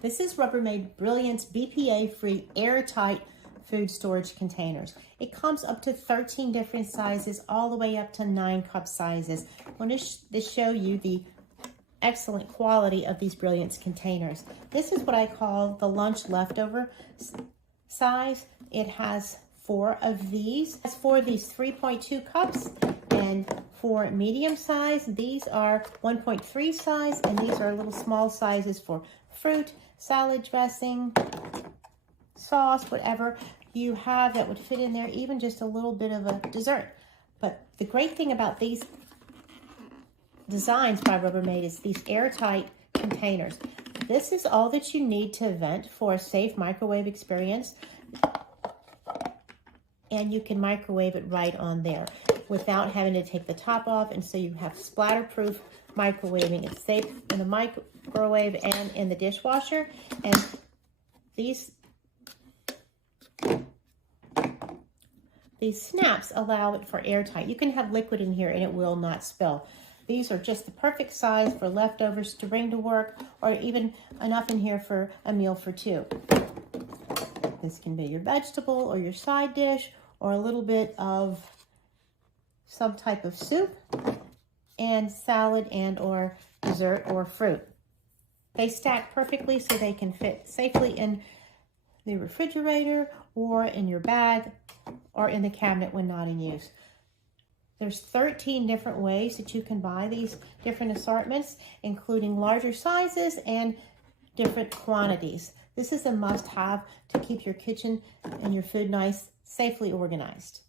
This is Rubbermaid Brilliance BPA-Free Airtight food storage containers. It comes up to 13 different sizes, all the way up to 9 cup sizes. I want to show you the excellent quality of these Brilliance containers. This is what I call the lunch leftover size. It has 4 of these. As for these 3.2 cups, and for medium size, these are 1.3 size, and these are little small sizes for fruit, salad dressing, sauce, whatever you have that would fit in there, even just a little bit of a dessert. But the great thing about these designs by Rubbermaid is these airtight containers. This is all that you need to vent for a safe microwave experience, and you can microwave it right on there without having to take the top off, and so you have splatter-proof microwaving. It's safe in the microwave and in the dishwasher, and these snaps allow it for airtight. You can have liquid in here and it will not spill. These are just the perfect size for leftovers to bring to work, or even enough in here for a meal for 2. This can be your vegetable or your side dish, or a little bit of some type of soup and salad and or dessert or fruit. They stack perfectly so they can fit safely in the refrigerator or in your bag or in the cabinet when not in use. There's 13 different ways that you can buy these different assortments, including larger sizes and different quantities. This is a must-have to keep your kitchen and your food nice, safely organized.